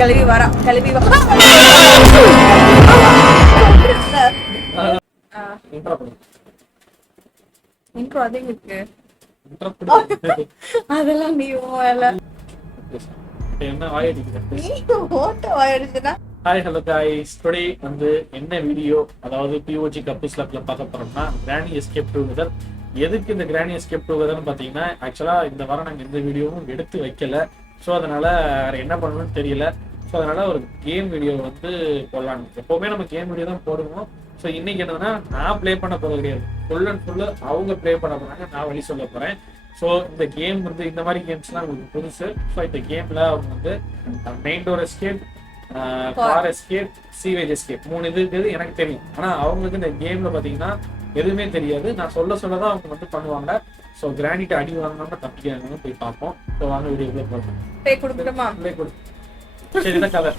கிளவி வரா கிளவி இன்ட்ரோ அதே இருக்கு அதெல்லாம் நீ என்ன வாயடிக்குது ஓட்ட வாயடிச்சுனா. ஹாய் ஹலோ காய்ஸ், டுடே வந்து என்ன வீடியோ, அதாவது பிஓஜி கப்புள்ஸ் கிளப்ல பார்க்க போறோம்னா கிராணி எஸ்கேப் டுகெதர். எதுக்கு இந்த கிராணி எஸ்கேப் டுகெதர்னு பார்த்தீங்கன்னா, ஆக்சுவலா இந்த வாரம் நாங்கள் எந்த வீடியோவும் எடுத்து வைக்கல. ஸோ அதனால என்ன பண்ணணும்னு தெரியல. ஸோ அதனால ஒரு கேம் வீடியோ வந்து போடலாம். எப்பவுமே நம்ம கேம் வீடியோ தான் போடுவோம். ஸோ இன்னைக்கு என்னன்னா, நான் ப்ளே பண்ண போறது கிடையாது, ஃபுல் அண்ட் ஃபுல்லு அவங்க ப்ளே பண்ண போறாங்க, நான் வழி சொல்ல போறேன். ஸோ இந்த கேம் வந்து இந்த மாதிரி கேம்ஸ்லாம் உங்களுக்கு புதுசு. ஸோ இந்த கேம்ல அவங்க வந்து main door escape, car escape, sewage escape, 3 இது இருக்குது எனக்கு தெரியும். ஆனா அவங்களுக்கு இந்த கேம்ல பாத்தீங்கன்னா எதுவுமே தெரியாது. நான் சொல்லதான் அவங்க வந்து பண்ணுவாங்க. ஸோ கிரானிட்ட அடி வாங்கினோம்னா தப்பிக்கிறாங்கன்னு போய் பார்ப்போம். ஸோ வாங்க வீடியோக்குள்ள போகிறோம். பே கொடுக்கணுமா? பே கொடு. சரி, இதான் கதை.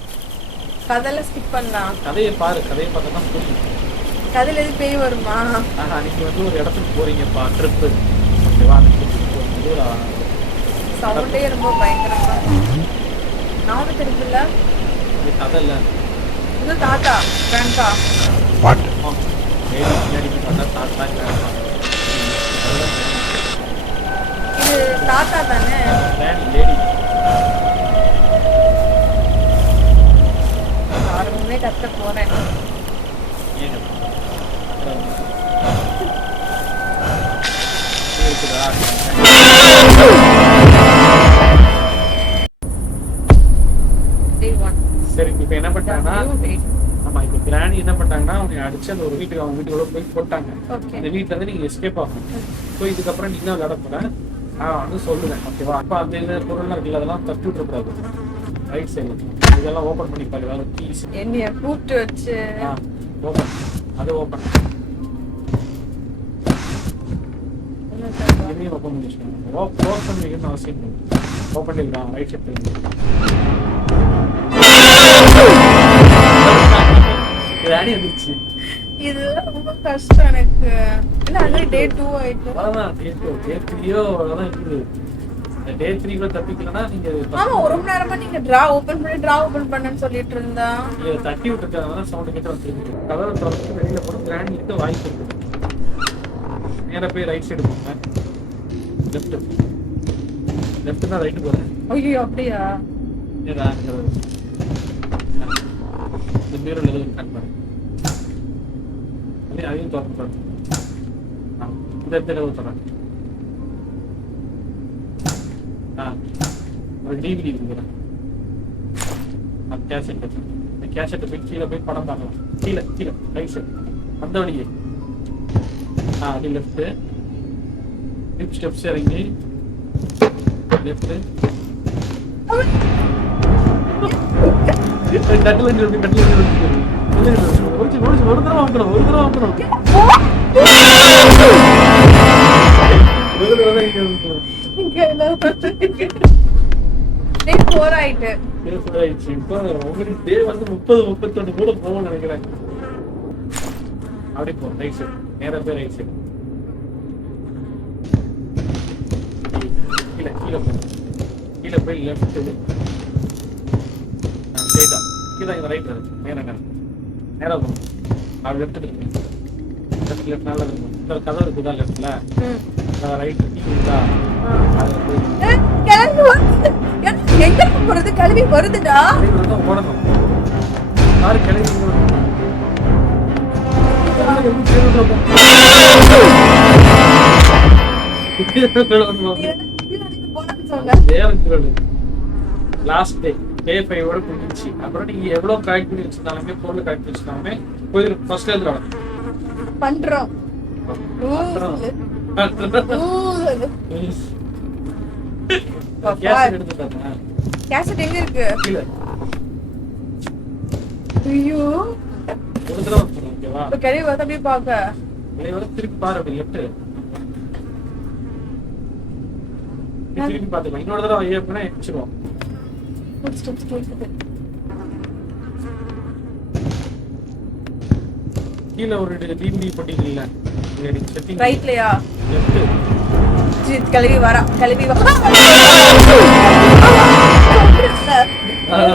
கதையில ஸ்கிப் பண்ணலாம். கதையை பாரு, கதையை பார்த்தா தான் புரியும். கதையில எது பேய் வருமா? நீங்க வந்து ஒரு இடத்துக்கு போறீங்கப்பா, ட்ரிப்பு. ஓகேவா? சவுண்டே ரொம்ப பயங்கரமா. நானும் தெரியுமில்ல, இது கதை இல்ல, இது தாத்தா கிராண்ட்பா. வாட் பின்னாடி பார்த்தா தாத்தா கிராண்ட்பா. இது தாத்தா தானே? லேடி ஆரம்பமே கத்த போறேன். சரி, இப்ப என்ன பண்ணாங்கன்னா, ஆமா, இப்ப கிராணி என்ன பண்ணாங்கன்னா, அவங்க அடிச்சு அந்த ஒரு வீட்டுக்கு, அவங்க வீட்டுக்குள்ள போய் போட்டாங்க. இந்த வீட்டுல இருந்து நீங்க எஸ்கேப் ஆகணும். ஸோ இதுக்கப்புறம் நீங்க விளையாட போறேன், நான் வந்து சொல்லுவேன். ஓகேவா? அப்ப அந்த பொருள்லாம் இருக்குல்ல, அதெல்லாம் தட்டி விட்டுறக்கூடாது. ரைட் சைடு இதெல்லாம் ஓபன் பண்ணி பாரு. ஏதாவது கீஸ் என்னைய கூப்பிட்டு வச்சு ஓபன், அது ஓபன், இதையும் ஓபன் பண்ணி வச்சுக்கோங்க. க்ளோஸ் பண்ணி வைக்கணும்னு அவசியம் இல்லை. ஓபன் பண்ணிக்கலாம். ரைட் சைடு கிராணி வந்துருச்சு. இது ரொம்ப கஷ்டம் எனக்கு. என்ன அங்க டே 2 ஆயிட்டு. அதான் டே 2, டே 3யோ அதான் இருக்குது. இந்த டே 3 கூட தப்பிக்கலனா நீங்க ஆமா, ஒரு மணி நேரமா நீங்க டிரா ஓபன் பண்ணன்னு சொல்லிட்டு இருந்தா. நீங்க தட்டி விட்டுட்டதால சவுண்ட் கிட்ட வந்துருக்கு. கதவை திறந்து வெளியில போற கிராணி கிட்ட வாய்ப்பு இருக்கு. நேரா போய் ரைட் சைடு போங்க. லெஃப்ட் தான் ரைட் போறேன். ஐயோ, அப்படியா? ஏடா இந்த பீரோல எதுவும் கட் பண்ணு. அதையும் திறந்து இந்த இடத்துல திறந்து ஒரு டிவிடி இருக்குறேன். கேசட், இந்த கேசட்டை போய் கீழே போய் படம் பார்க்கலாம். கீழே கீழே ரைட் சைடு அந்த வழியே அப்படி லெஃப்ட் டிப் ஸ்டெப்ஸ் இறங்கி லெஃப்ட் கட்டில ஒரு தடவை வாங்கணும், ஒரு தடவை வாங்கணும். இப்போ உங்களுக்கு டே வந்து 30-31 கூட போகணும்னு நினைக்கிறேன். அப்படி போ, ரைட் சைடு நேரா போய் ரைட் சைடு கீழே கீழே போ, கீழே போய் லெஃப்ட் ஸ்ட்ரைட்டா கீழே இங்கே ரைட் நேரம் நேரம் நேராக போகணும். அப்படி லெஃப்ட் இருக்கு, லெஃப்ட் நல்லா இருக்கும். இந்த கதவு இருக்குதா லெஃப்ட்ல, ரைட் இருக்கா, எங்க போறது? கல்வி வருதுடா, ஓடணும். யாரு கிளம்பி லாஸ்ட் டே டே 5 முடிஞ்சிச்சு. அப்புறம் நீங்க எவ்வளவு கரெக்ட் பண்ணி வச்சிருந்தாலுமே, பொருள் கரெக்ட் பண்ணி வச்சிருந்தாலுமே போயிடும். ஃபர்ஸ்ட் எழுதுல பண்றோம். கேசட் எங்க இருக்கு? கீழ. ஐயோ, ஒரு தடவை போறோம். ஓகேவா? இப்ப கறி வர அப்படியே பாக்க. கறி வர திருப்பி பாரு, அப்படி லெஃப்ட் திருப்பி பாத்துக்கலாம். இன்னொரு தடவை ஏப்பனா எச்சிரோம். கீழ ஒரு டிவிடி போட்டீங்கல்ல, செட்டிங் ரைட்லயா? லெஃப்ட் கிளவி வரா கிளவி இதனால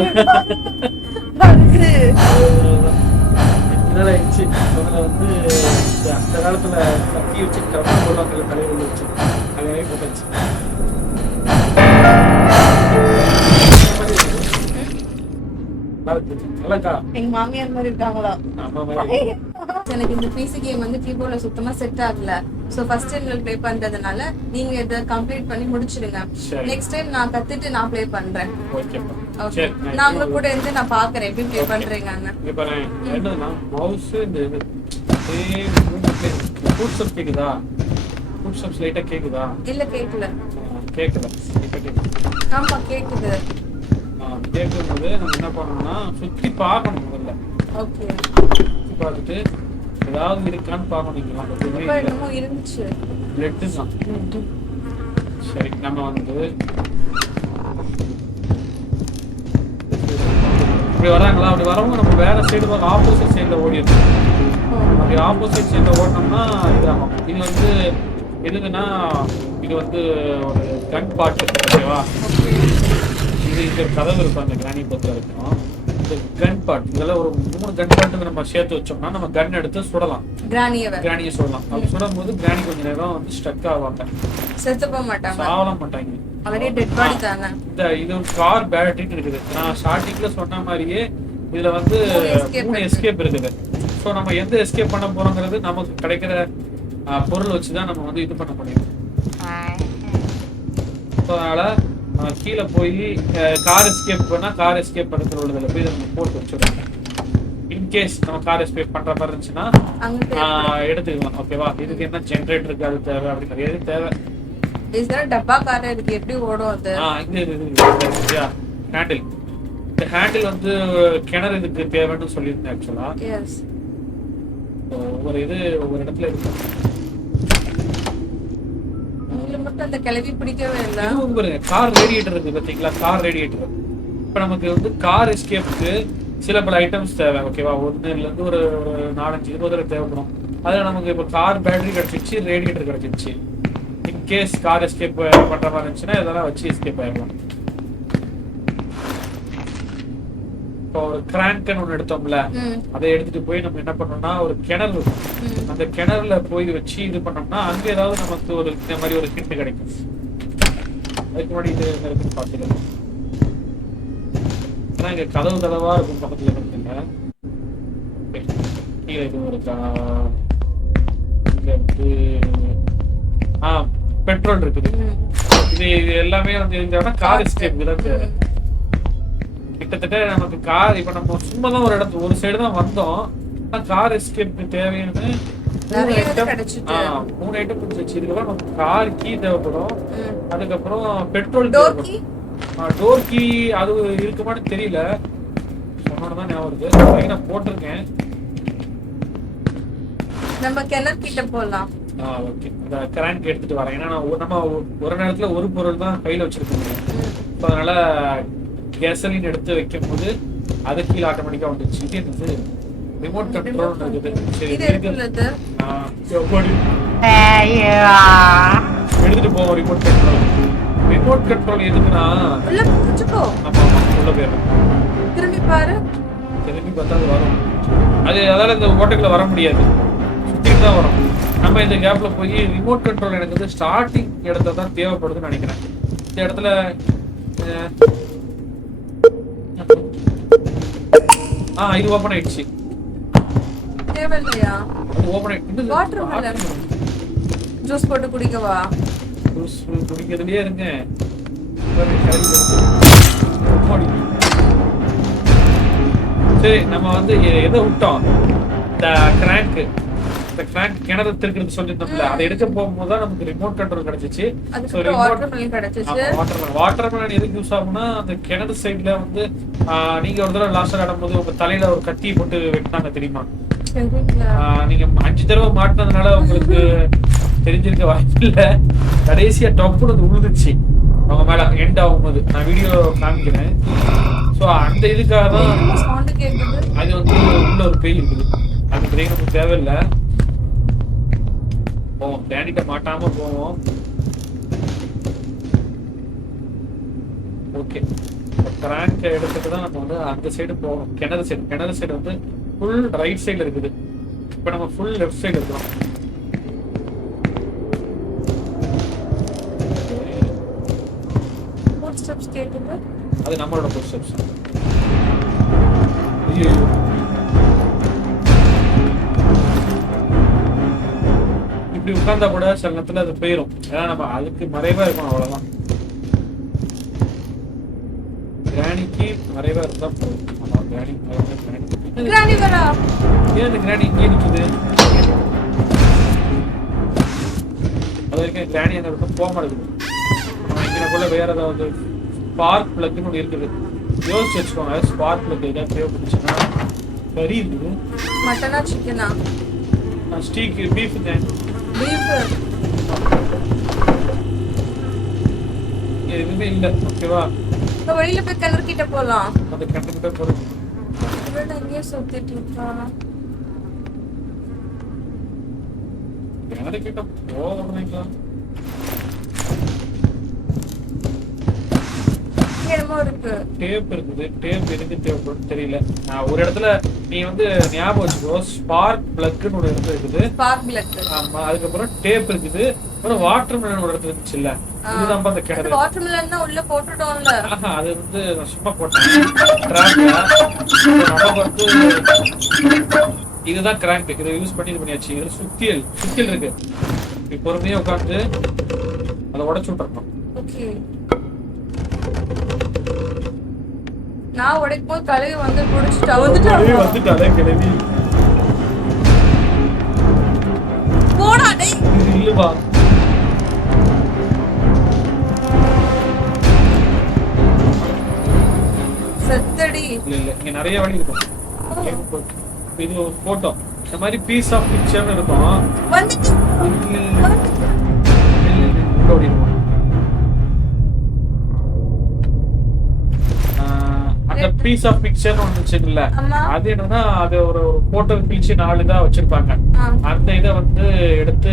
ஆயிடுச்சு. அவங்கள வந்து அந்த காலத்துல கத்தி வச்சு கவனம் போடுவாங்க தலையில வச்சு அதையாவே போட்டாச்சு. நல்லாக்கா எங்க மாமியார் மாதிரி இருக்காங்களா? அம்மா மாதிரி. எனக்கு இந்த பிசி கேம் வந்து கீபோர்ட்ல சுத்தமா செட் ஆகல. சோ ஃபர்ஸ்ட் டைம் ப்ளே பண்றதுனால நீங்க இத கம்ப்ளீட் பண்ணி முடிச்சிடுங்க. சரி. நெக்ஸ்ட் டைம் நான் கத்துட்டு நான் ப்ளே பண்றேன். ஓகேப்பா. ஓகே. சரி. நான் உங்க கூட இருந்து நான் பாக்குறேன் எப்படி ப்ளே பண்றீங்கன்னு. இங்க பாரு என்னன்னா மவுஸ் இந்த இது ஃபுட் ஸ்டெப் கேக்குதா? ஃபுட் ஸ்டெப்ஸ் லைட்டா கேக்குதா? இல்ல கேக்கல. கேக்குதா? இப்ப கேக்குது. ஆமா கேக்குது. கேட்கும்போது நம்ம என்ன பண்ணணும்னா சுத்தி பார்க்கணும் முதல்ல. ஓகே. சுத்தி பார்த்துட்டு ஏதாவது இருக்கான்னு பார்க்கணும். இங்கெல்லாம் எதுவுமே இப்ப இல்லை. என்னமோ இருந்துச்சு. பிளட்டு தான். சரி நம்ம வந்து இப்படி வராங்களா? அப்படி வரவங்க நம்ம வேற சைடு ஆப்போசிட் சைடில் ஓடிடுறோம். அப்படி ஆப்போசிட் சைடில் ஓடினோம்னா இதாகும். இது வந்து எதுக்குன்னா இது வந்து ஒரு கன் பாட்டு. ஓகேவா? இது இந்த கதவு இருக்கும் அந்த கிராணி பொறுத்த வரைக்கும். இந்த கன் பாட் இதெல்லாம் ஒரு 3 கன் பாட்டுக்கு நம்ம சேர்த்து வச்சோம்னா நம்ம கன் எடுத்து சுடலாம். கிராணியை சுடலாம். அப்படி சுடும் போது கிராணி கொஞ்ச நேரம் வந்து ஸ்டக் ஆவாங்க, செத்து போக மாட்டாங்க, சாவலாம் மாட்டாங்க. ஆல்ரெடி டெட் பாடி தானே. இது ஒரு கார் பேட்டரின்னு இருக்குது. நான் ஸ்டார்டிங்ல சொன்ன மாதிரியே இதுல வந்து 3 எஸ்கேப் இருக்குது. ஸோ நம்ம எந்த எஸ்கேப் பண்ண போறோங்கிறது நமக்கு கிடைக்கிற பொருள் வச்சுதான் நம்ம வந்து இது பண்ண முடியும். அதனால கீழே போய் கார் எஸ்கேப் பண்ணா கார் எஸ்கேப் பண்றது உள்ளதுல போய் நம்ம போட்டு வச்சிருக்கோம். இன்கேஸ் நம்ம கார் எஸ்கேப் பண்ற மாதிரி இருந்துச்சுன்னா எடுத்துக்கலாம். ஓகேவா? இதுக்கு என்ன ஜென்ரேட்டருக்கு அது தேவை அப்படி நிறைய தேவை. டப்பா கார் இருக்கு எப்படி ஓடும் அது? ஹேண்டில். இந்த ஹேண்டில் வந்து கிணறு இதுக்கு தேவைன்னு சொல்லியிருந்தேன் ஆக்சுவலா. ஒவ்வொரு இது ஒவ்வொரு இடத்துல இருக்கு. மட்டும் அந்த கிளவி பிடிக்கவே இல்லை. பாருங்க கார் ரேடியேட்டர் இருக்கு பாத்தீங்களா? Car radiator. இப்ப நமக்கு வந்து கார் எஸ்கேப்புக்கு சில பல ஐட்டம்ஸ் தேவை. ஓகேவா? 1ல இருந்து ஒரு 4-5 20 தேவைப்படும். அதுல நமக்கு இப்ப கார் பேட்டரி கிடைச்சிருச்சு, ரேடியேட்டர் கிடைச்சிருச்சு. இன்கேஸ் கார் எஸ்கேப் பண்ற மாதிரி இருந்துச்சுன்னா இதெல்லாம் வச்சு எஸ்கேப் ஆயிடலாம். இப்போ ஒரு கிராங்க்னு ஒண்ணு எடுத்தோம்ல, அதை எடுத்துட்டு போய் நம்ம என்ன பண்ணோம்னா ஒரு கிணறு இருக்கும். அந்த கிணறுல போய் வச்சு இது பண்ணோம்னா அங்க ஏதாவது நமக்கு ஒரு இந்த மாதிரி ஒரு ஹிண்ட் கிடைக்கும். அதுக்கு முன்னாடி இது இருக்குன்னு பாத்துக்கலாம். ஏன்னா இங்க கதவு கதவா இருக்கும் பக்கத்துல இருக்குங்க. கீழே இது ஒரு இங்க வந்து பெட்ரோல் இருக்குது. இது எல்லாமே வந்து இருந்தா கார் எஸ்கேப் தான். கிட்டத்தட்ட நமக்கு கார் இப்ப நம்ம சும்மா தான் ஒரு இடத்துல ஒரு சைடு தான் வந்தோம். கார் எஸ்கேப்க்கு தேவையான 3 ஐட்டம் வச்சு. இதுக்கப்புறம் நமக்கு கார் கீ தேவைப்படும். அதுக்கப்புறம் பெட்ரோல் தேவைப்படும். டோர் கீ அது இருக்குமான்னு தெரியல, சொன்னோம்தான் ஞாபகம் வருது. நான் போட்டிருக்கேன். நம்ம கிணறு கிட்ட போலாம். ஓகே. அந்த கிராங்க் எடுத்துட்டு வரேன். ஏன்னா நம்ம ஒரு நேரத்துல ஒரு பொருள் தான் கையில வச்சிருக்கோம். அதனால கேசலின் எடுத்து வைக்கும் போது அது கீழே ஆட்டோமேட்டிக்கா வந்துச்சு. இது என்னது? ரிமோட் கண்ட்ரோல் இருக்குது. சரி எடுத்துட்டு போவோம். Remote control. ரிமோட் கண்ட்ரோல் எதுக்குன்னா உள்ள போயிடும். திரும்பி பாரு. திரும்பி பார்த்தா அது வரும். அது அதால இந்த ஓட்டைக்குள்ள வர முடியாது, சுத்திட்டு தான் வரும். நம்ம இந்த கேப்ல போய் ரிமோட் கண்ட்ரோல் எனக்கு வந்து ஸ்டார்டிங் இடத்துல தான் தேவைப்படுதுன்னு நினைக்கிறேன். இந்த இடத்துல இது ஓபன் ஆயிடுச்சு. தேவையில்லையா? அது ஓபன் ஆயிடுச்சு. வாட்டர் மெலன் ஜூஸ் போட்டு குடிக்கவா? ஜூஸ் குடிக்கிறதுலயே இருங்க. சரி நம்ம வந்து எதை விட்டோம்? இந்த கிராங்க். இந்த கிராங்க் கிணறு திருக்கிறது சொல்லியிருந்தோம்ல, அதை எடுக்க போகும்போது தான் நமக்கு ரிமோட் கண்ட்ரோல் கிடைச்சிச்சு. வாட்டர் மெலன் எதுக்கு யூஸ் ஆகும்னா அந்த கிணறு சைட்ல வந்து நீங்க ஒரு தடவை லாஸ்ட் ஆடும்போது உங்க தலையில ஒரு கத்தி போட்டு வெட்டினாங்க தெரியுமா? நீங்க 5 தடவை மாட்டினதுனால உங்களுக்கு தெரிஞ்சிருக்க வாய்ப்பு இல்ல. கடைசியா டப்புன்னு அது உழுதுச்சு அவங்க மேல எண்ட் ஆகும்போது. நான் வீடியோ காமிக்கிறேன். சோ அந்த இதுக்காக தான் அது வந்து உள்ள ஒரு பேய் இருக்குது. அது பிரேக் நமக்கு தேவையில்லை. போவோம், டேனிட்ட மாட்டாம போவோம். ஓகே கிராங்க் எடுத்துட்டு தான் நம்ம வந்து அந்த சைடு போகணும். கிணறு சைடு வந்து ஃபுல் ரைட் சைடுல இருக்குது. இப்போ நம்ம ஃபுல் லெஃப்ட் சைடு இருக்கிறோம். ஃபுட் ஸ்டெப்ஸ் கேக்குது. அது நம்மளோட ஃபுட் ஸ்டெப்ஸ். ஐயோ இப்படி உட்கார்ந்தா கூட சில நேரத்துல அது போயிடும். ஏன்னா நம்ம அதுக்கு மறைவா இருக்கும், அவ்வளவுதான். கிராணிக்கு மறைவா இருந்தா போதும். ஆமா, கிராணி கிராணி வரா. ஏன் அந்த கிராணி இங்கே நிக்குது? அது வரைக்கும் கிராணி அந்த இடத்துல போக மாட்டேங்குது. இங்கே கூட வேற ஏதாவது ஸ்பார்க் பிளக்னு ஒன்று இருக்குது. யோசிச்சு வச்சுக்கோங்க. ஸ்பார்க் பிளக் ஏதாவது தேவைப்பட்டுச்சுன்னா கறி இருக்குது. மட்டனா சிக்கனா? ஸ்டீக் பீஃப் தான். பீஃப் எதுவுமே இல்லை. ஓகேவா? இப்போ வெளியில போய் கிணறு கிட்ட போலாம். அது கண்டுகிட்ட போறோம். இவன் எங்கேயோ சுத்திட்டு இருக்கான். கிணறு கிட்ட போகிறீங்களா? என்னமோ இருக்கு. டேப் இருக்குது. டேப் எதுக்கு தேவைப்படும் தெரியல. ஒரு இடத்துல நீ வந்து ஞாபகம் வச்சுக்கோ. ஸ்பார்க் பிளக்னு ஒரு இடத்துல இருக்குது. Spark plug. ஆமா. அதுக்கப்புறம் டேப் இருக்குது. அப்புறம் வாட்டர் மெலன் ஒரு இடத்துல இருந்துச்சு இல்ல? இதுதான் அந்த கிணறு. வாட்டர் மெலன் தான் உள்ள போட்டுட்டோம்ல. அது வந்து நான் சும்மா போட்டேன் ட்ராப்ல. நம்ம வந்து இதுதான் கிராங்க். இதை யூஸ் பண்ணி இது பண்ணியாச்சு. இது சுத்தியல் இருக்கு. இப்ப பொறுமையா உட்காந்து அதை உடைச்சு விட்டுறணும். ஓகே. நான் உடைக்கும் போது கழுவி வந்து குடிச்சிட்டா வந்துட்டாலே கிளவி போடா டேய். இல்லவா? செத்தடி. இல்ல இங்க நிறைய வழி இருக்கும். இது ஒரு போட்டோ. இந்த மாதிரி பீஸ் ஆஃப் பிக்சர்னு இருக்கும். வந்துட்டு அந்த பீஸ் ஆஃப் பிக்சர்னு ஒன்று வச்சுக்கல. ஆமா. அது என்னன்னா அது ஒரு போட்டோ கிழிச்சு 4 இதா வச்சிருப்பாங்க. அந்த இதை வந்து எடுத்து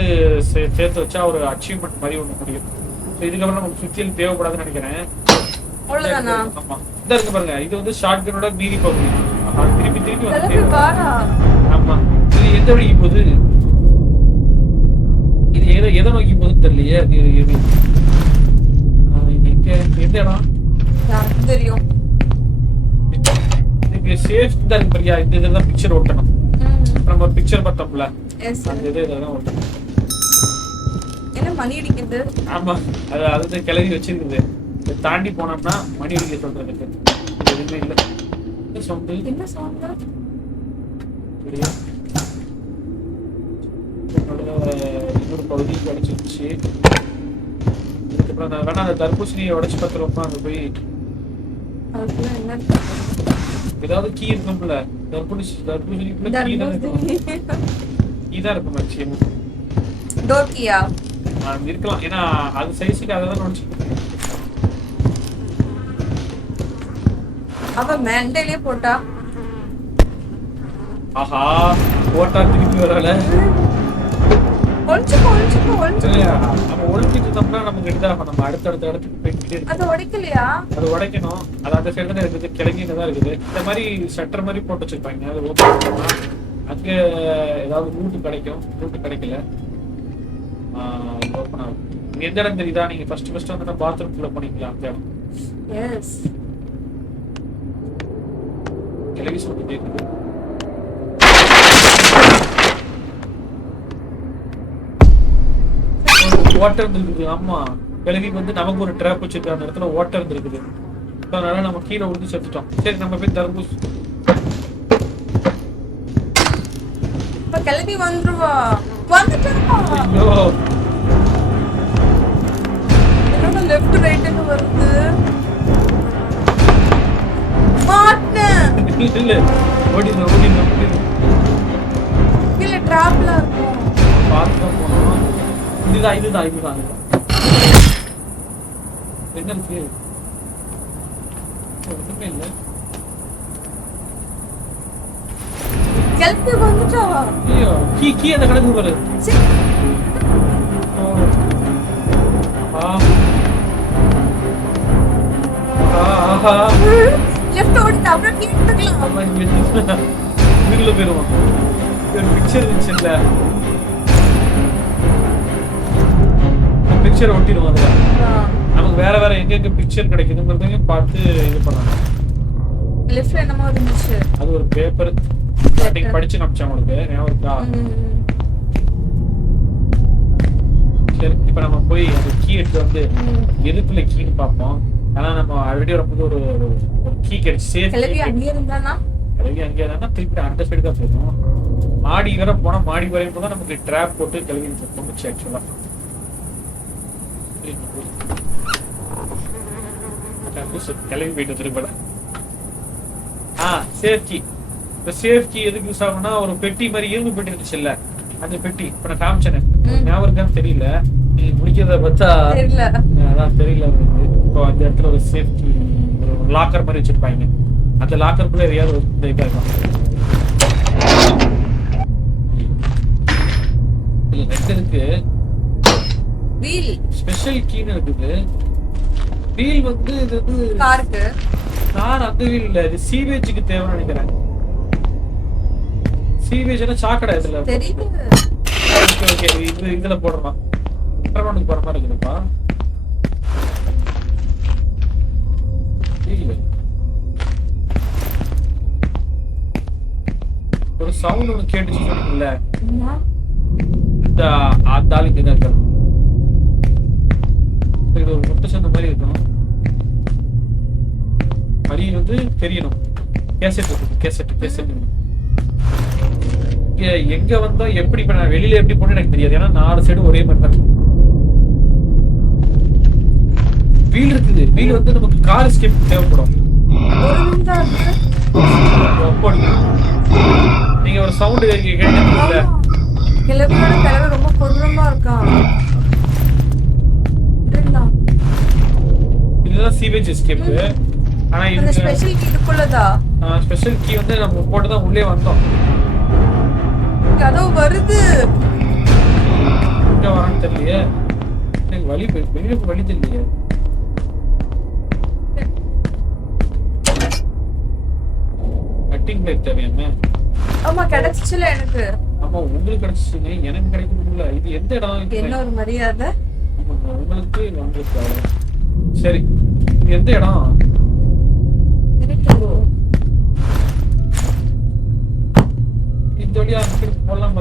சேர்த்து வச்சா ஒரு அச்சீவ்மெண்ட் மாதிரி ஒண்ணு முடியும். இதுக்கப்புறம் நமக்கு சுத்தியல் தேவைப்படாதுன்னு நினைக்கிறேன். அவ்வளவுதானா? ஆமா. இந்த இருக்கு பாருங்க. இது வந்து ஷாட்கனோட மீறி பகுதி. திருப்பி வந்து ஆமா. இது எந்த வழிக்கு போகுது? இது எதை நோக்கி போகுதுன்னு தெரியலையே. இது எந்த இடம் தெரியும். இதுக்கு சேஃப் தான் இருக்கு பாரியா. இந்த இதெல்லாம் பிக்சர் ஓட்டணும். நம்ம ஒரு பிக்சர் பார்த்தோம்ல, அந்த இதெல்லாம் ஓட்டணும். என்ன மணி அடிக்குது? ஆமா, அது கிளறி வச்சிருக்குது. இதை தாண்டி போனோம்னா மணி அடிக்க சொல்றதுக்கு எதுவுமே இல்லை. என்ன சவுண்ட்? இன்னொரு பகுதி கிடைச்சிருச்சு. இதுக்கப்புறம் நான் வேணா அந்த தர்பூசணியை உடைச்சு பார்த்துருவோம்னா அங்கே போய் ஏதாவது கீ இருக்கும்ல. தர்பூசணிக்குள்ள கீ தான் இருக்கும். மேக்ஸிமம் டோர் கீயா இருக்கலாம். ஏன்னா அது சைஸுக்கு அதை தான் நினைச்சு. அவ மேண்டலே போட்டா. ஆஹா, போட்டா திருப்பி வரல. நம்ம ஒழிச்சிட்டு இருந்தோம்னா நமக்கு எடுத்தாகும். நம்ம அடுத்தடுத்த இடத்துக்கு போயிட்டு அது உடைக்கலையா? அது உடைக்கணும். அது அந்த சைடு தான் இருக்குது. கிழங்கின்னு தான் இருக்குது. இந்த மாதிரி ஷட்டர் மாதிரி போட்டு வச்சிருப்பாங்க. அது ஓப்பன் பண்ணோம்னா அங்க ஏதாவது ரூட் கிடைக்கும். ரூட் கிடைக்கல, ஓப்பன் ஆகும். எந்த இடம் தெரியுதா? நீங்க ஃபர்ஸ்ட் வந்து பாத்ரூம் குள்ள போனீங்களா? அந்த இடம். எஸ். கிழவி சொல்லி கேட்குது. வாட்டர் இருக்குது. ஆமா, கிழவிக்கு வந்து நமக்கு ஒரு ட்ராப் வச்சிருக்க. அந்த இடத்துல வாட்டர் இருக்குது. அதனால நம்ம கீழே விழுந்து செத்துட்டோம். சரி, நம்ம போய் தர்பூஸ். இப்ப கிளம்பி வந்துருவா. வந்துட்டா. ஐயோ, என்னோட லெஃப்ட் ரைட்னு வருது. மாட்னே. இல்ல ஓடிடு. இல்ல டிராப்ல இருக்கும். பாத்து போறோம். இதுதான் என்ன இருக்கு? ஒண்ணுமே இல்ல. கிளம்பி வந்துட்டா. ஐயோ, கீ அந்த கணக்கு பாரு. ஆஹா லெஃப்ட் ஓடிட்டு அப்புறம் கீழே எடுத்துக்கலாம். அவன் இங்க இதுக்குள்ள போயிருவான். ஒரு பிக்சர் இருந்துச்சுல்ல, பிக்சர் ஒட்டிடுவோம். அதுல நமக்கு வேற வேற எங்க பிக்சர் கிடைக்குதுங்கிறதையும் பார்த்து இது பண்ணணும். லெஃப்ட்ல என்னமோ இருந்துச்சு. அது ஒரு பேப்பர் ஸ்டார்டிங் படிச்சு காமிச்சேன் உங்களுக்கு, ஞாபகம் இருக்கா? சரி, இப்ப நம்ம போய் அந்த கீ எடுத்து வந்து எதுக்குள்ள கீன்னு பார்ப்போம். ஆனா நம்ம ஆல்ரெடி வரும்போது ஒரு கீ கிடைச்சு சேஃப். அங்கே இருந்தானா அங்கே இருந்தா திருப்பி அந்த சைடு தான் போயிடும். மாடி வர போனா மாடி வரையும் போது நமக்கு ட்ராப் போட்டு கிளவி கொண்டுச்சு ஆக்சுவலா. கிளம்பி போயிட்டு திரும்ப சேஃப் கீ. இந்த சேஃப் கீ எதுக்கு யூஸ் ஆகும்னா, ஒரு பெட்டி மாதிரி இரும்பு பெட்டி இருந்துச்சு இல்ல, அந்த பெட்டி இப்ப நான் காமிச்சேனே, ஞாபகம் இருக்கான்னு தெரியல, நீ முடிக்கிறத பார்த்தா அதான் தெரியல. இப்போ அந்த இடத்துல ஒரு சேஃப் கீ, ஒரு லாக்கர் மாதிரி வச்சிருப்பாங்க. அந்த லாக்கருக்குள்ள எதையாவது இந்த இதா இருக்கும். இதுல ரெண்டு இருக்கு. வீல் ஸ்பெஷல் கீன்னு இருக்குது. வீல் வந்து இது வந்து காருக்கு. நான் அந்த வீல் இல்ல, இது சீவேஜுக்கு தேவைன்னு நினைக்கிறேன். சீவேஜ்னா சாக்கடை இதுல தெரியுது. ஓகே ஓகே, இது இதுல போடுறோம். அண்டர்கிரவுண்டுக்கு போற மாதிரி இருக்குதுப்பா. ஒரு சவுண்ட் ஒன்று கேட்டுச்சு சொன்னீங்கல்ல, இந்த ஆத்தாளுக்கு இதாக இருக்கணும். இது ஒரு முட்டை சந்த மாதிரி இருக்கணும். வரி வந்து தெரியணும். கேசட் இருக்கு, கேசட் எங்க வந்தோம் எப்படி இப்ப நான் வெளியில எப்படி போன எனக்கு தெரியாது. ஏன்னா 4 சைடு ஒரே மாதிரி தான் இருக்கும். வீல் இருக்குது. வீல் வந்து நமக்கு கார் எஸ்கேப் தேவைப்படும். நீங்க ஒரு சவுண்ட் கேட்டீங்கல்ல, கிளவி ரொம்ப கொடூரமா இருக்கான். இதுதான் சீவேஜ் எஸ்கேப். ஆனா இந்த ஸ்பெஷல் கீ இருக்குள்ளதா? ஸ்பெஷல் கீ வந்து நம்ம போட்டு தான் உள்ளே வந்தோம். அதோ வருது. எங்க வரான்னு தெரியலையே. எனக்கு வழி வெளியே வழி தெரியலையே. கட்டிங் பிளேட் தேவையாமே. ஆமா கிடைச்சிச்சுல எனக்கு. ஆமா உங்களுக்கு கிடைச்சிச்சுங்க, எனக்கு கிடைக்கணும்ல. இது எந்த இடம்? என்ன ஒரு மரியாதை உங்களுக்கு வந்துருக்கு. சரி, இது எந்த இடம்? இந்த வழியா போடலாம்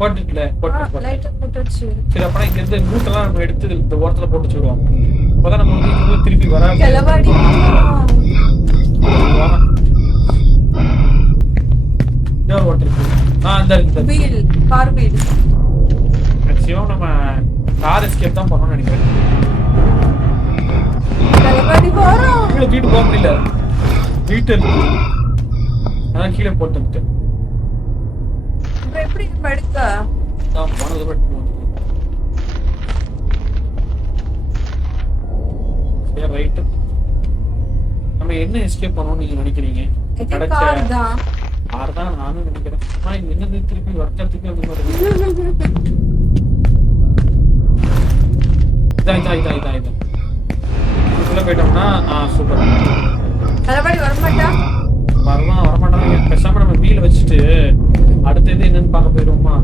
போட்டுல போட்டுச்சு. சரி, அப்பனா இங்க இருந்து மூட்டெல்லாம் நம்ம எடுத்து இந்த ஓரத்துல போட்டு வச்சிருவோம். அப்பதான் நம்ம வந்து திருப்பி வராது. மேக்ஸிமம் நம்ம கார் எஸ்கேப் தான் பண்ணணும்னு நினைக்கிறேன். வீட்டு போக முடியல, வீட்டு அதான் கீழே போட்டு எப்படி படுக்க ரைட்டு. நம்ம என்ன எஸ்கேப் பண்ணணும்னு நீங்க நினைக்கிறீங்க? கார் தான் நானும் நினைக்கிறேன். ஆனா இது என்னது திருப்பி வர்க்கத்துக்கு அந்த மாதிரி இதான் இதுக்குள்ள போயிட்டோம்னா சூப்பர். வரமாட்டாங்க. பேசாம நம்ம வீல வச்சுட்டு அடுத்த இது என்னன்னு பார்க்க போயிடுவோமா?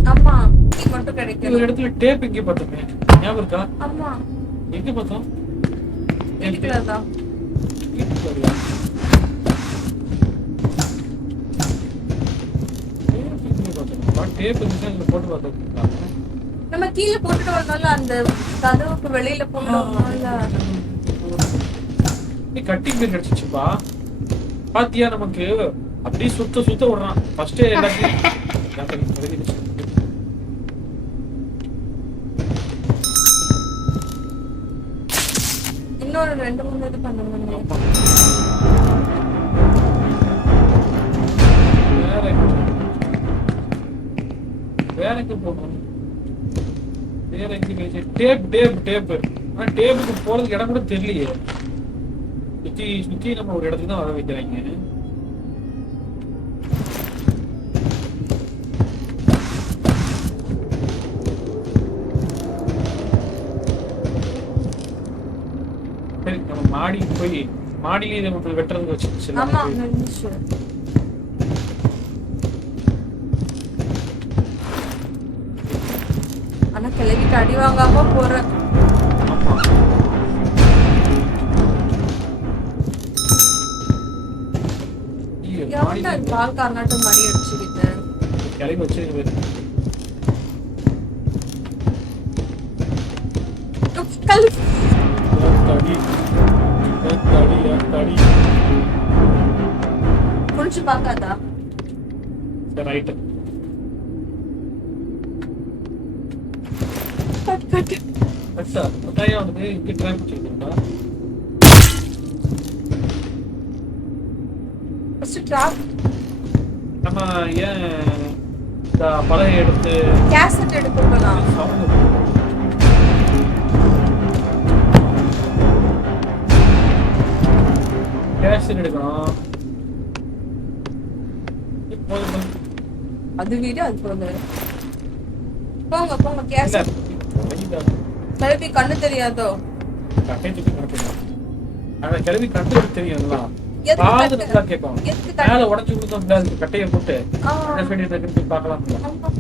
ஒரு இடத்துல டேப் இங்கே பார்த்தோமே, ஞாபகம் இருக்கா? எங்க பார்த்தோம்? டேப் போட்டு பார்த்தோம். நம்ம கீழே போட்டுட்டு வரனால அந்த கதவுக்கு வெளியில போனோம்ல நீ கட்டிங் பிளேட் கிடைச்சிச்சுப்பா. பாத்தியா, நமக்கு அப்படியே சுத்த விடுறான். ஃபர்ஸ்ட் எல்லாத்தையும் இன்னொரு 2-3 இது பண்ணுங்க. வேற எங்க போகணும்? வேற எங்க? டேப் ஆனா டேப்புக்கு போறதுக்கு இடம் கூட தெரியலையே. சுத்தி நம்ம ஒரு இடத்துக்கு தான் வர வைக்கிறாங்க. சரி, நம்ம மாடி போய் மாடியில இது உங்களுக்கு வெட்டுறதுக்கு வச்சிருச்சு. ஆமா அங்க இருந்துச்சு. ஆனா கிளவிட்டு அடி வாங்காம போறேன். ஆமா. எவன்டா பால் கார்னாட்டம் மணி அடிச்சுக்கிட்டு கிளம்பி வச்சிருக்கு. கல் தடி குளிச்சு பார்க்காதா? ரைட். கட் கட் அச்சா பட்டாயா வந்து இங்க ட்ராப் பண்ணிருக்கா. ஃபர்ஸ்ட் ட்ராப் நம்ம ஏன் இந்த பழைய எடுத்து கேசட் எடுத்து போலாம். கேசட் எடுக்கணும். இப்போது அது வீடு அது போகுது. போங்க போங்க கேசட். கிளவி கண்ணு தெரியாதோ? கட்டைக்கு கணக்கு. ஆனா கிளவி கண்டு தெரியும்ல. எதுக்கு காது கட்டு? நல்லா கேட்கும். எதுக்கு கட்டு? மேல உடைச்சு விழுந்தோம்ல அதுக்கு கட்டையை போட்டு ஆ. என்ன சைடு இருக்குன்னு பார்க்கலாம்ல. ஆமா.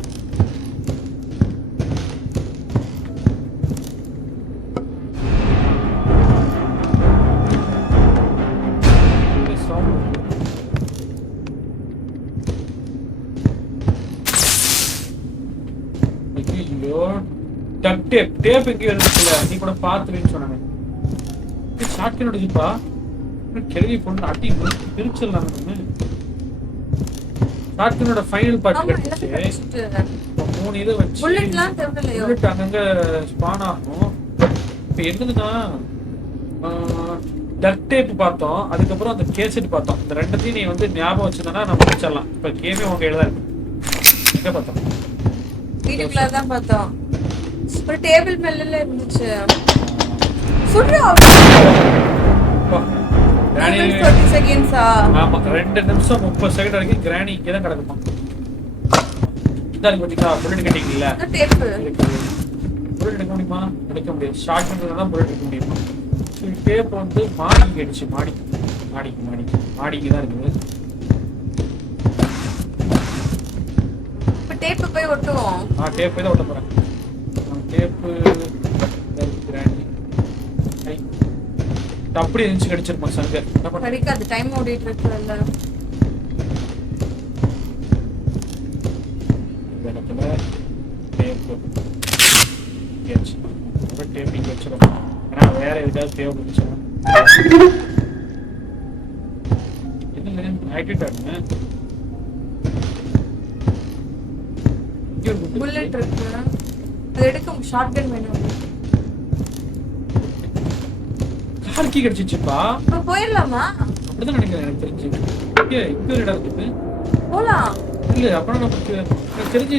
ஐயோ டக் டேப் டேப் எங்கேயோ இருக்குல்ல நீ கூட பார்த்துருன்னு சொன்னாங்க. ஷாட்கன் அடிச்சுப்பா கிளவி பொண்ணு அட்டி பிரிச்சிடலாம். ஷாட்கனோட ஃபைனல் பார்ட் ஆமா கிடைச்சிச்சு. எல்லாம் படிச்சிட்டு 3 இதை வச்சு புல்லட்லாம் தேவையில்லையோ? புல்லட் அங்கங்க ஸ்பான் ஆகும். இப்போ என்னதுன்னா டக் டேப் பார்த்தோம், அதுக்கப்புறம் அந்த கேசட் பார்த்தோம். இந்த ரெண்டத்தையும் நீ வந்து ஞாபகம் வச்சிருந்தா நம்ம முடிச்சிடலாம். இப்போ கேமே உங்க கையில தான் இருக்கு. எங்க பார்த்தோம்? வீட்டுக்குள்ள தான் பார்த்தோம். ஒரு டேபிள் மேல இருந்துச்சு. சுடுறா. அப்பா, கிராணி 30 செகண்ட்ஸா? ஆமா 2 நிமிஷம் 30 செகண்ட் வரைக்கும் கிராணி இங்கே தான் கிடக்குமா. இதான் பார்த்தீங்களா புல்லட் கட்டிங்களா? அந்த டேப் புல்லட் எடுக்க முடியுமா? எடுக்க முடியாது. ஷார்ட் தான் புல்லட் எடுக்க முடியுமா? டேப் வந்து மாடிக்கு அடிச்சு மாடிக்கு தான் இருக்குது. இப்ப டேப் போய் ஒட்டுவோம். டேப் போய் தான் ஒட்ட போறேன். டேப்பு அப்படி இருந்துச்சு கடிச்சிருமா சங்க என்ன பண்ண கிடைக்காது டைம் ஓடிட்டு இருக்குல்ல. இடத்துல டேப்பு டேப்பிங் வச்சிடும். ஏன்னா வேற எதுக்காவது தேவைப்படுச்சு. என்ன ஆக்டிவேட் ஆகுங்க. புல்லட் இருக்கு. அது எடுக்க ஷார்ட் கன் வேணும். கார்கி கிடைச்சிச்சுப்பா. இப்ப போயிடலாமா? அப்படிதான் நினைக்கிறேன் எனக்கு தெரிஞ்சு. இங்க இடம் இருக்குது. போலாம். இல்ல அப்புறம் நமக்கு எனக்கு தெரிஞ்சு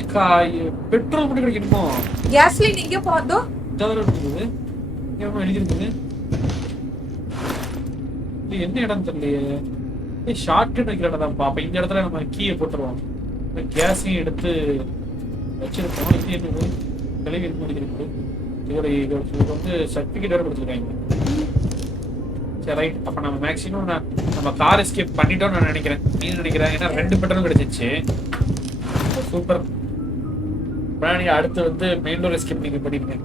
பெட்ரோல் மட்டும் கிடைக்கணுமோ? கேஸ்லைன் இங்க பார்த்தோம். தவிர இருக்குது. எவ்வளோ எழுதிருக்குது. இது என்ன இடம் தெரியலையே. ஷார்ட் வைக்கிற இடம் தான் பாப்பா. இந்த இடத்துல நம்ம கீயை போட்டுருவோம். கேஸையும் எடுத்து வச்சிருக்கோம். இது என்னது கழிவு இருக்கு. இதோட வந்து சர்டிஃபிகேட் வேறு கொடுத்துருக்காங்க. சரி ரைட். அப்போ நம்ம மேக்ஸிமம் நம்ம கார் எஸ்கேப் பண்ணிட்டோம்னு நான் நினைக்கிறேன். நீ நினைக்கிறேன் ஏன்னா 2 பெட்ரோல் கிடைச்சிச்சு. சூப்பர். நீங்க அடுத்து வந்து மெயின் டோர் எஸ்கேப் நீங்க பண்ணிருக்கேன்.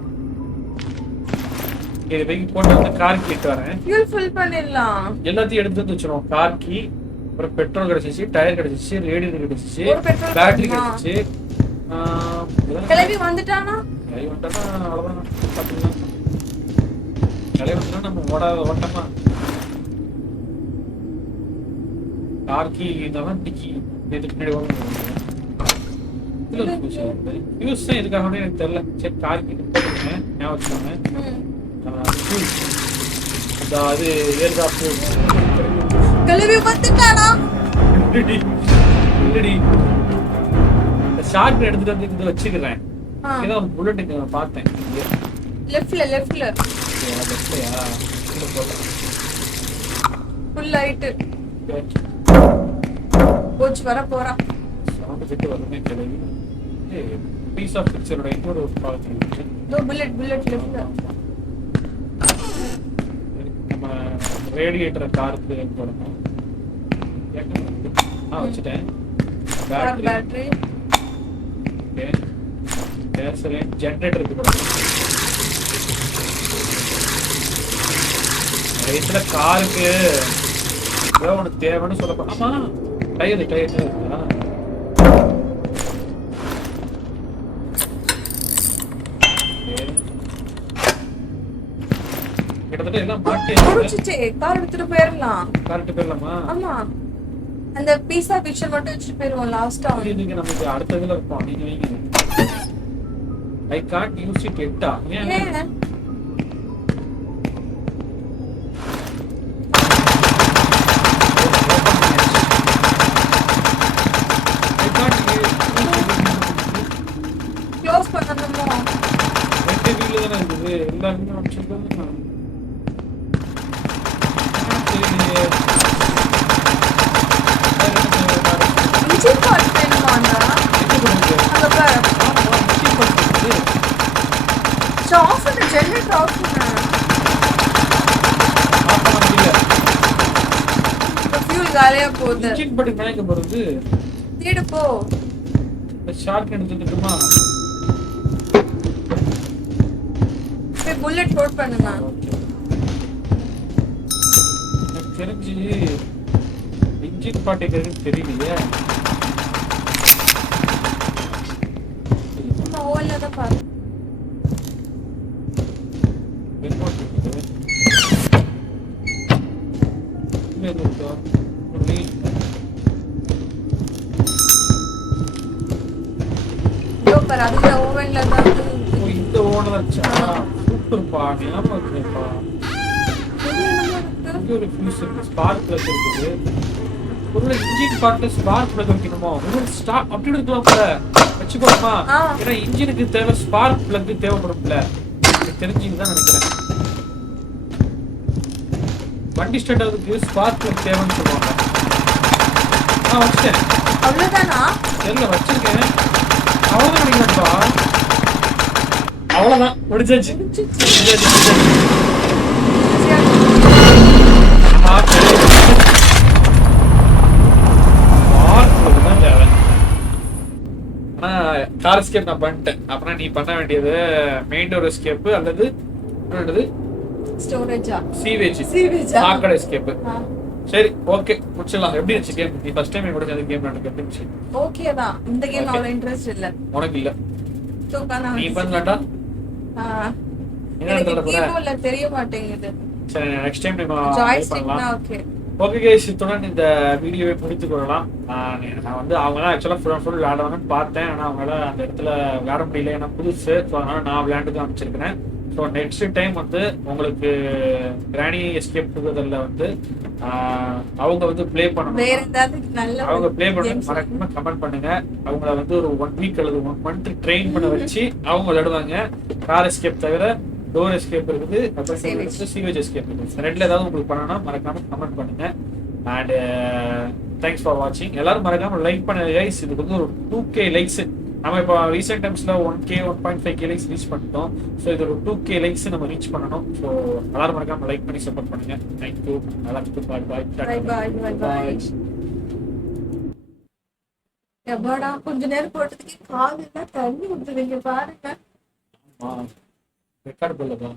இது போய் போட்டு வந்து கார் கேட்டு வரேன். ஃபியூல் ஃபில் பண்ணிடலாம். எல்லாத்தையும் எடுத்து வந்து வச்சிருவோம். கார் கீ, அப்புறம் பெட்ரோல் கிடைச்சிச்சு, டயர் கிடைச்சிச்சு, ரேடியேட்டர் கிடைச்சிச்சு, ஒரு பெட்ரோல் பேட்டரி கிடைக்குமா? கிடைச்சிச்சு. கிளவி வந்துட்டானா? கிளவி வந்துட்டா அவ்வளவுதான். பாத்துக்கலாம். கிளவி வந்துட்டா நம்ம ஓட்டமா கார் கீ இருந்தாலும் டிக்கி இதுக்கு பின்னாடி ஓடணும். யூஸ் தான் இதுக்காக எனக்கு தெரியல. சரி கார் கீ போட்டுருக்கேன். ஞாபகம் வச்சுக்கோங்க. அது ஏர்கிராஃப்ட் கிளவி வந்துட்டானா? இல்லடி ஷார்ட் எடுத்துட்டு வந்து இங்க வச்சுக்கிறேன். ஏதோ ஒரு புல்லட் இங்க பார்த்தேன். லெஃப்ட்ல ஃபுல் லைட் போச்சு வர போறா. சவுண்ட் கிட்ட வருமே கிளவி. பீஸ் ஆஃப் பிக்சரோட இன்னொரு ப்ராஜெக்ட் இருக்கு. தோ புல்லட் லெஃப்ட்ல. நம்ம ரேடியேட்டர் காருக்கு போடணும். வச்சுட்டேன். பேட்டரி ஜெனரேட்டருக்கு போடணும். வயசுல காருக்கு ஏதோ ஒன்று தேவைன்னு சொல்லப்போ ஆமா டயர் கிட்டத்தட்ட எல்லாம் முடிச்சிட்டே கார் எடுத்துட்டு போயிடலாம். கரெக்ட் போயிடலாமா? ஆமா அந்த பீஸா பிக்சர் மட்டும் வச்சுட்டு போயிருவோம் லாஸ்டா. நீங்க நமக்கு அடுத்த இதுல இருப்போம். நீங்க வைங்க. ஐ கான்ட் யூஸ் இட் எட்டா. ஏன் க்ளோஸ் பண்ணணுமோ? ரெண்டு வீல்ல தானே இருக்குது. எல்லாருமே வச்சிருக்காங்க. இன்ஜின் பார்ட் வேணுமாண்டா? அங்க பாரு. ஆஃப் பண்ணு, ஜெனரேட்டர் ஆஃப் பண்ணு. ஃபியூல் காலியா போகுது. இன்ஜின் படி மேங்க போறது. தேடு போ. ஷார்ட் எடுத்துட்டுமா? போய் புல்லட் லோட் பண்ணுங்க. எனக்கு தெரிஞ்சு இன்ஜின் பார்ட் எங்களுக்கு தெரியலையே. ஓல்ல தான் பாரு. ரிமோட் இருக்குது. இங்க இருக்கா? பாரு அதுல ஓவன்ல தான் இந்த ஓனர் வச்சா சூப்பர்ப்பா. ஞாபகம் இருக்குப்பா. இங்க ஒரு ஃபியூஸ் இருக்கு. ஸ்பார்க் பிளக் இருக்குது. ஒரு இன்ஜின் பார்ட்ல ஸ்பார்க் பிளக் வைக்கணுமா? ஒரு ஸ்டார்ட் அப்படி எடுக்கலாம்ல. வச்சுக்கோமா? ஏன்னா இன்ஜினுக்கு தேவை ஸ்பார்க் பிளக் தேவைப்படும்ல. எனக்கு தெரிஞ்சுன்னு தான் நினைக்கிறேன். வண்டி ஸ்டார்ட் ஆகுதுக்கு ஸ்பார்க் பிளக் தேவைன்னு சொல்லுவாங்க. நான் வச்சிட்டேன். அவ்வளவுதானா? தெரியல வச்சிருக்கேன். அவ்வளவுதான் நினைக்கிறேன்ப்பா. அவ்வளவுதான் முடிஞ்சாச்சு. ஆனா கார் எஸ்கேப் நான் பண்ணிட்டேன். அப்புறம் நீ பண்ண வேண்டியது மெயின் டோர் எஸ்கேப் அல்லது ஸ்டோரேஜா சீவேஜ் சாக்கடை எஸ்கேப். சரி ஓகே முடிச்சிடலாம். எப்படி இருந்துச்சு கேம்? நீ ஃபர்ஸ்ட் டைம் கூட அந்த கேம் எனக்கு எப்படி இருந்துச்சு? ஓகே தான். இந்த கேம் அவ்வளவு இன்ட்ரஸ்ட் இல்ல. உனக்கு இல்ல? தூக்கானா நீ பண்ணலடா. எனக்கு கீபோர்ட்ல தெரிய மாட்டேங்குது. சரி நெக்ஸ்ட் டைம் நம்ம ஜாய்ஸ்டிக்னா ஓகே. ஓகே गाइस இத்துடன் இந்த வீடியோவை முடித்துக் கொள்ளலாம். நான் வந்து அவங்க தான் ஆக்சுவலா ஃபுல் விளையாடுவாங்கன்னு பார்த்தேன். ஆனால் அவங்களால அந்த இடத்துல விளையாட முடியல. ஏன்னா புதுசு. ஸோ அதனால நான் விளையாண்டு தான் அமைச்சிருக்கிறேன். ஸோ நெக்ஸ்ட் டைம் வந்து உங்களுக்கு கிராணி எஸ்கேப் டுகெதர்ல வந்து அவங்க வந்து ப்ளே பண்ணணும். அவங்க ப்ளே பண்ண மறக்காம கமெண்ட் பண்ணுங்க. அவங்கள வந்து ஒரு 1 வீக் அல்லது 1 மந்த் ட்ரெயின் பண்ண வச்சு அவங்க விளையாடுவாங்க. கார் எஸ்கேப் தவிர டோர் எஸ்கேப் இருக்குது, அப்புறம் சீவேஜ் எஸ்கேப் இருக்குது. ரெண்டுல ஏதாவது உங்களுக்கு பண்ணணும்னா மறக்காம கமெண்ட் பண்ணுங்க. அண்ட் தேங்க்ஸ் ஃபார் வாட்சிங். எல்லாரும் மறக்காம லைக் பண்ணுங்க கைஸ். இதுக்கு வந்து ஒரு 2K லைக்ஸ். நம்ம இப்போ ரீசெண்ட் டைம்ஸ்ல 1K 1.5K லைக்ஸ் ரீச் பண்ணிட்டோம். ஸோ இது ஒரு 2K லைக்ஸ் நம்ம ரீச் பண்ணணும். ஸோ எல்லாரும் மறக்காம லைக் பண்ணி சப்போர்ட் பண்ணுங்க. தேங்க்யூ. எல்லாத்துக்கும் பாய். எப்பாடா கொஞ்ச நேரம் போட்டதுக்கு கால் எல்லாம் தண்ணி ஊத்துவீங்க பாருங்க. ரெக்கார்ட் பண்ணலாம்.